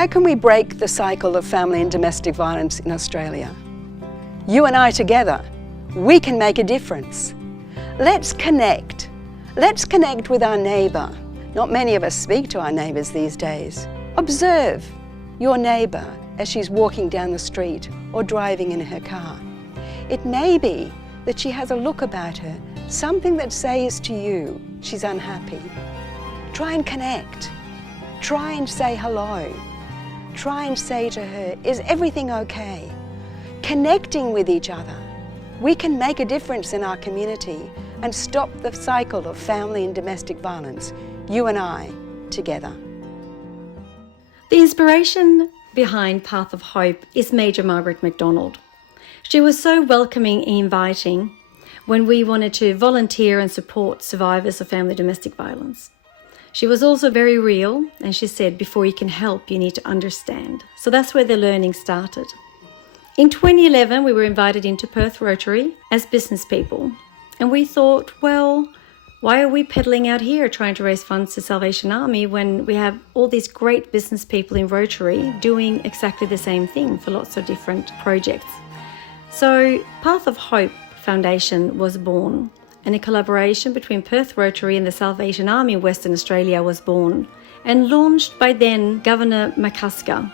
How can we break the cycle of family and domestic violence in Australia? You and I together, we can make a difference. Let's connect. Let's connect with our neighbour. Not many of us speak to our neighbours these days. Observe your neighbour as she's walking down the street or driving in her car. It may be that she has a look about her, something that says to you she's unhappy. Try and connect. Try and say hello. Try and say to her, is everything okay? Connecting with each other, we can make a difference in our community and stop the cycle of family and domestic violence, you and I, together. The inspiration behind Path of Hope is Major Margaret MacDonald. She was so welcoming and inviting when we wanted to volunteer and support survivors of family domestic violence. She was also very real, and she said, before you can help, you need to understand. So that's where the learning started. In 2011, we were invited into Perth Rotary as business people. And we thought, well, why are we peddling out here trying to raise funds to Salvation Army when we have all these great business people in Rotary doing exactly the same thing for lots of different projects? So Path of Hope Foundation was born, and a collaboration between Perth Rotary and the Salvation Army in Western Australia was born and launched by then Governor McCusker.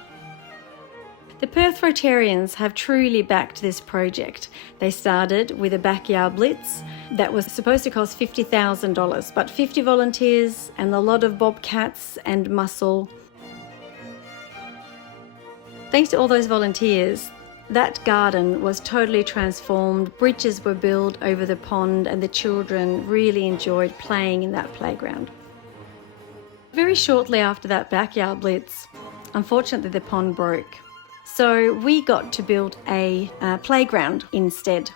The Perth Rotarians have truly backed this project. They started with a backyard blitz that was supposed to cost $50,000, but 50 volunteers and a lot of bobcats and muscle. Thanks to all those volunteers, that garden was totally transformed. Bridges were built over the pond and the children really enjoyed playing in that playground. Very shortly after that backyard blitz, unfortunately the pond broke. So we got to build a playground instead.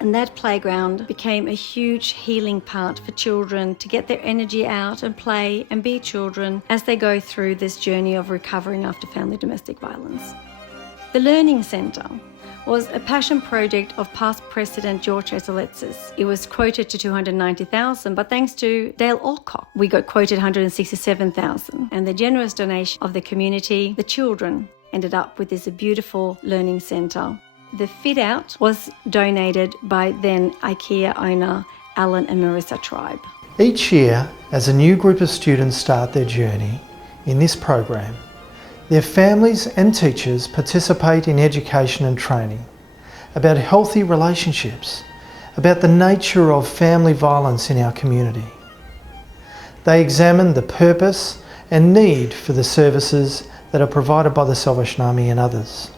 And that playground became a huge healing part for children to get their energy out and play and be children as they go through this journey of recovering after family domestic violence. The Learning Centre was a passion project of past President George Ezeletsis. It was quoted to $290,000, but thanks to Dale Alcock, we got quoted $167,000. And the generous donation of the community, the children, ended up with this beautiful learning centre. The fit out was donated by then IKEA owner Alan and Marissa Tribe. Each year, as a new group of students start their journey in this program, their families and teachers participate in education and training about healthy relationships, about the nature of family violence in our community. They examine the purpose and need for the services that are provided by the Salvation Army and others.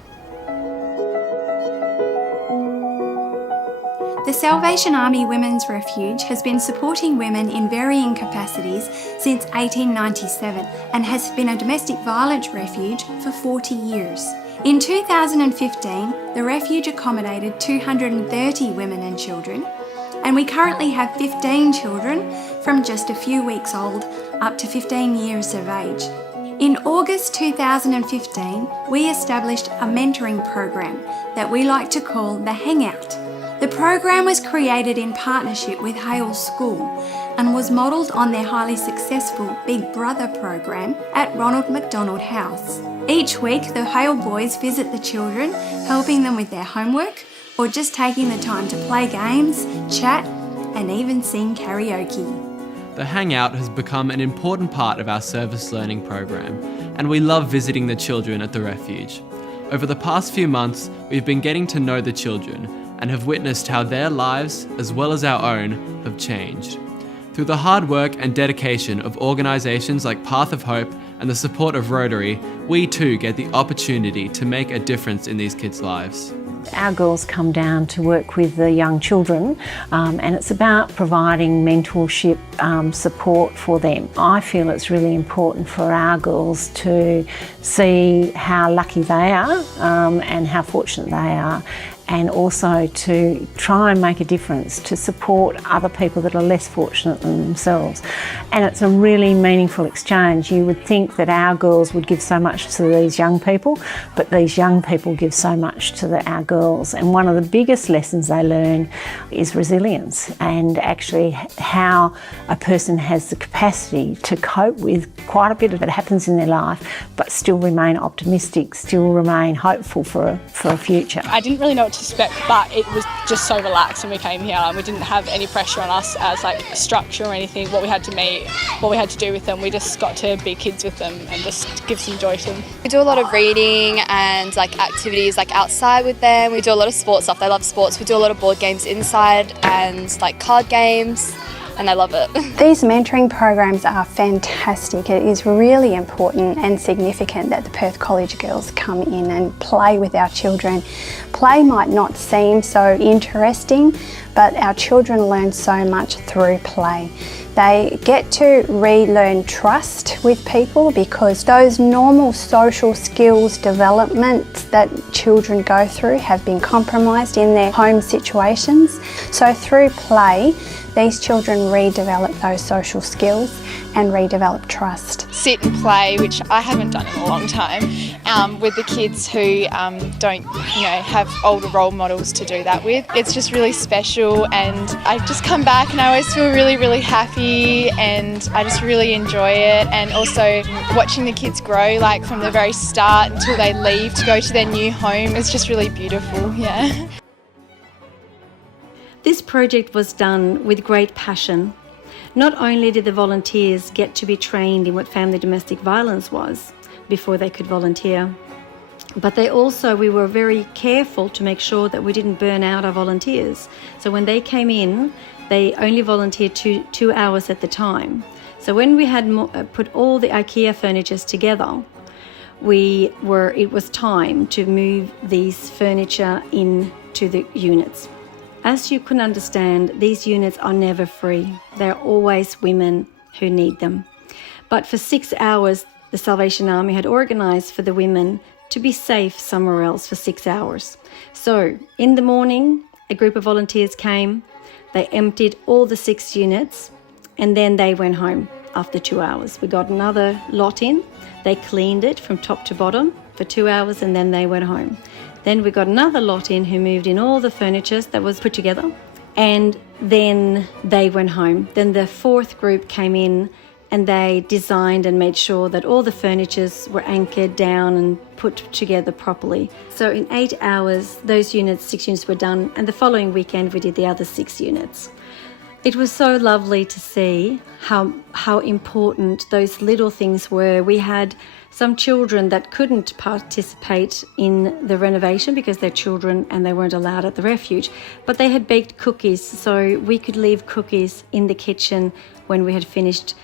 The Salvation Army Women's Refuge has been supporting women in varying capacities since 1897 and has been a domestic violence refuge for 40 years. In 2015, the refuge accommodated 230 women and children, and we currently have 15 children from just a few weeks old up to 15 years of age. In August 2015, we established a mentoring program that we like to call the Hangout. The program was created in partnership with Hale School and was modelled on their highly successful Big Brother program at Ronald McDonald House. Each week, the Hale boys visit the children, helping them with their homework or just taking the time to play games, chat, and even sing karaoke. The Hangout has become an important part of our service learning program, and we love visiting the children at the refuge. Over the past few months, we've been getting to know the children and have witnessed how their lives, as well as our own, have changed. Through the hard work and dedication of organisations like Path of Hope and the support of Rotary, we too get the opportunity to make a difference in these kids' lives. Our girls come down to work with the young children and it's about providing mentorship support for them. I feel it's really important for our girls to see how lucky they are and how fortunate they are, and also to try and make a difference, to support other people that are less fortunate than themselves. And it's a really meaningful exchange. You would think that our girls would give so much to these young people, but these young people give so much to our girls. And one of the biggest lessons they learn is resilience, and actually how a person has the capacity to cope with quite a bit of that happens in their life, but still remain optimistic, still remain hopeful for a future. I didn't really know what to expect, but it was just so relaxed when we came here, and we didn't have any pressure on us as like a structure or anything, what we had to meet, what we had to do with them. We just got to be kids with them and just give some joy to them. We do a lot of reading and like activities like outside with them. We do a lot of sports stuff. They love sports. We do a lot of board games inside and like card games, and they love it. These mentoring programs are fantastic. It is really important and significant that the Perth College girls come in and play with our children. Play might not seem so interesting, but our children learn so much through play. They get to relearn trust with people, because those normal social skills development that children go through have been compromised in their home situations. So through play, these children redevelop those social skills and redevelop trust. Sit and play, which I haven't done in a long time, with the kids who don't, have older role models to do that with. It's just really special, and I just come back and I always feel really, really happy, and I just really enjoy it. And also watching the kids grow, like from the very start until they leave to go to their new home, is just really beautiful, yeah. This project was done with great passion. Not only did the volunteers get to be trained in what family domestic violence was before they could volunteer, but we were very careful to make sure that we didn't burn out our volunteers. So when they came in, they only volunteered 2 hours at the time. So when we had put all the IKEA furnitures together, it was time to move these furniture into the units. As you can understand, these units are never free. They're always women who need them. But for 6 hours, the Salvation Army had organised for the women to be safe somewhere else for 6 hours. So in the morning, a group of volunteers came, they emptied all the 6 units, and then they went home after 2 hours. We got another lot in, they cleaned it from top to bottom for 2 hours, and then they went home. Then we got another lot in who moved in all the furniture that was put together, and then they went home. Then the fourth group came in and they designed and made sure that all the furnitures were anchored down and put together properly. So in 8 hours, those 6 units were done, and the following weekend we did the other 6 units. It was so lovely to see how important those little things were. We had some children that couldn't participate in the renovation because they're children and they weren't allowed at the refuge, but they had baked cookies, so we could leave cookies in the kitchen when we had finished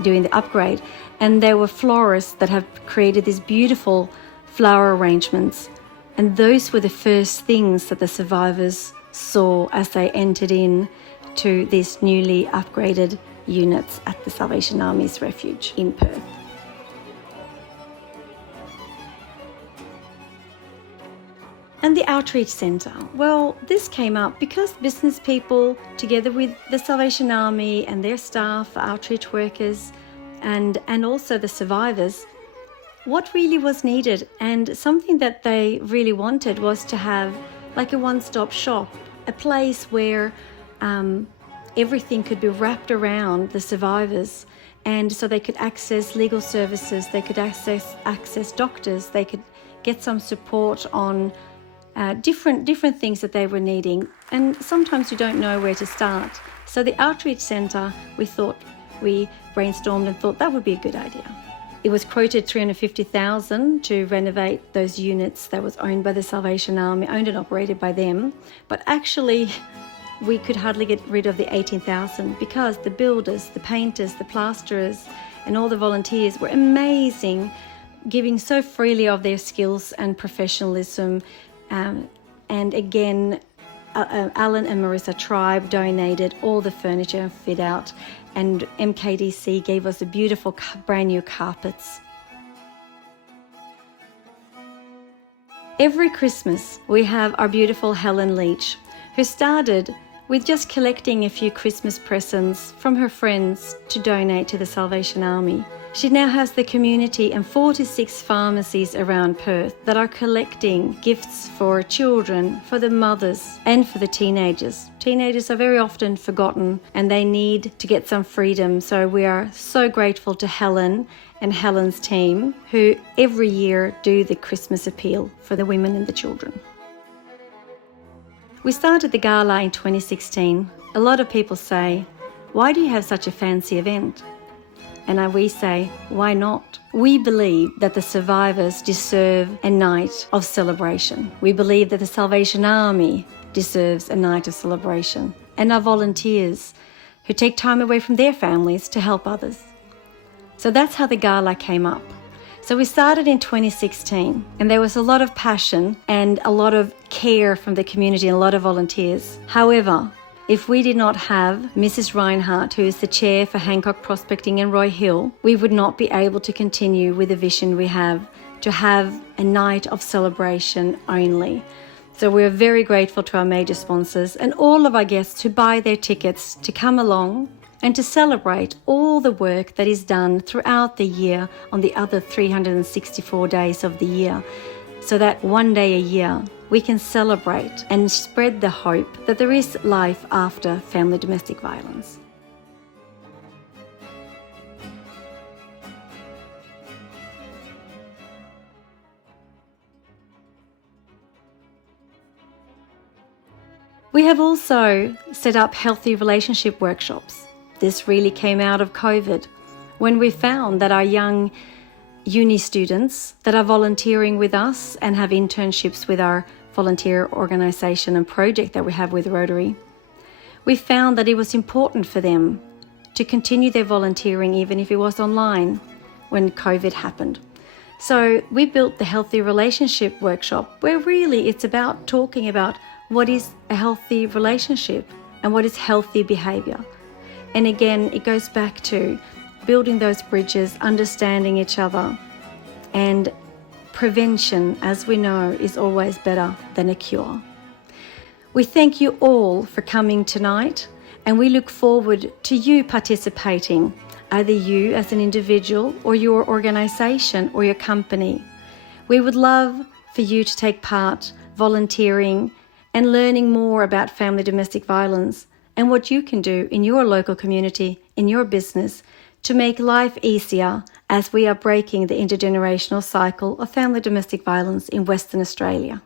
doing the upgrade. And there were florists that have created these beautiful flower arrangements, and those were the first things that the survivors saw as they entered in to these newly upgraded units at the Salvation Army's refuge in Perth. And the outreach centre. Well, this came up because business people, together with the Salvation Army and their staff, outreach workers, and also the survivors, what really was needed and something that they really wanted was to have like a one-stop shop, a place where everything could be wrapped around the survivors, and so they could access legal services, they could access doctors, they could get some support on different things that they were needing. And sometimes you don't know where to start. So the outreach centre, we brainstormed and thought that would be a good idea. It was quoted $350,000 to renovate those units that was owned by the Salvation Army, owned and operated by them. But actually, we could hardly get rid of the $18,000 because the builders, the painters, the plasterers, and all the volunteers were amazing, giving so freely of their skills and professionalism. And again, Alan and Marissa Tribe donated all the furniture and fit out, and MKDC gave us the beautiful brand new carpets. Every Christmas, we have our beautiful Helen Leach, who started with just collecting a few Christmas presents from her friends to donate to the Salvation Army. She now has the community and 46 pharmacies around Perth that are collecting gifts for children, for the mothers and for the teenagers. Teenagers are very often forgotten and they need to get some freedom. So we are so grateful to Helen and Helen's team, who every year do the Christmas appeal for the women and the children. We started the Gala in 2016. A lot of people say, why do you have such a fancy event? And we say, why not? We believe that the survivors deserve a night of celebration. We believe that the Salvation Army deserves a night of celebration, and our volunteers who take time away from their families to help others. So that's how the Gala came up. So we started in 2016, and there was a lot of passion and a lot of care from the community and a lot of volunteers. However, if we did not have Mrs. Reinhardt, who is the chair for Hancock Prospecting in Roy Hill, we would not be able to continue with the vision we have to have a night of celebration only. So we're very grateful to our major sponsors and all of our guests who buy their tickets to come along and to celebrate all the work that is done throughout the year on the other 364 days of the year, so that one day a year we can celebrate and spread the hope that there is life after family domestic violence. We have also set up healthy relationship workshops. This really came out of COVID, when we found that our young uni students that are volunteering with us and have internships with our volunteer organisation and project that we have with Rotary, we found that it was important for them to continue their volunteering even if it was online when COVID happened. So we built the Healthy Relationship Workshop, where really it's about talking about what is a healthy relationship and what is healthy behaviour. And again, it goes back to building those bridges, understanding each other, and prevention, as we know, is always better than a cure. We thank you all for coming tonight, and we look forward to you participating, either you as an individual or your organisation or your company. We would love for you to take part, volunteering and learning more about family domestic violence and what you can do in your local community, in your business, to make life easier as we are breaking the intergenerational cycle of family domestic violence in Western Australia.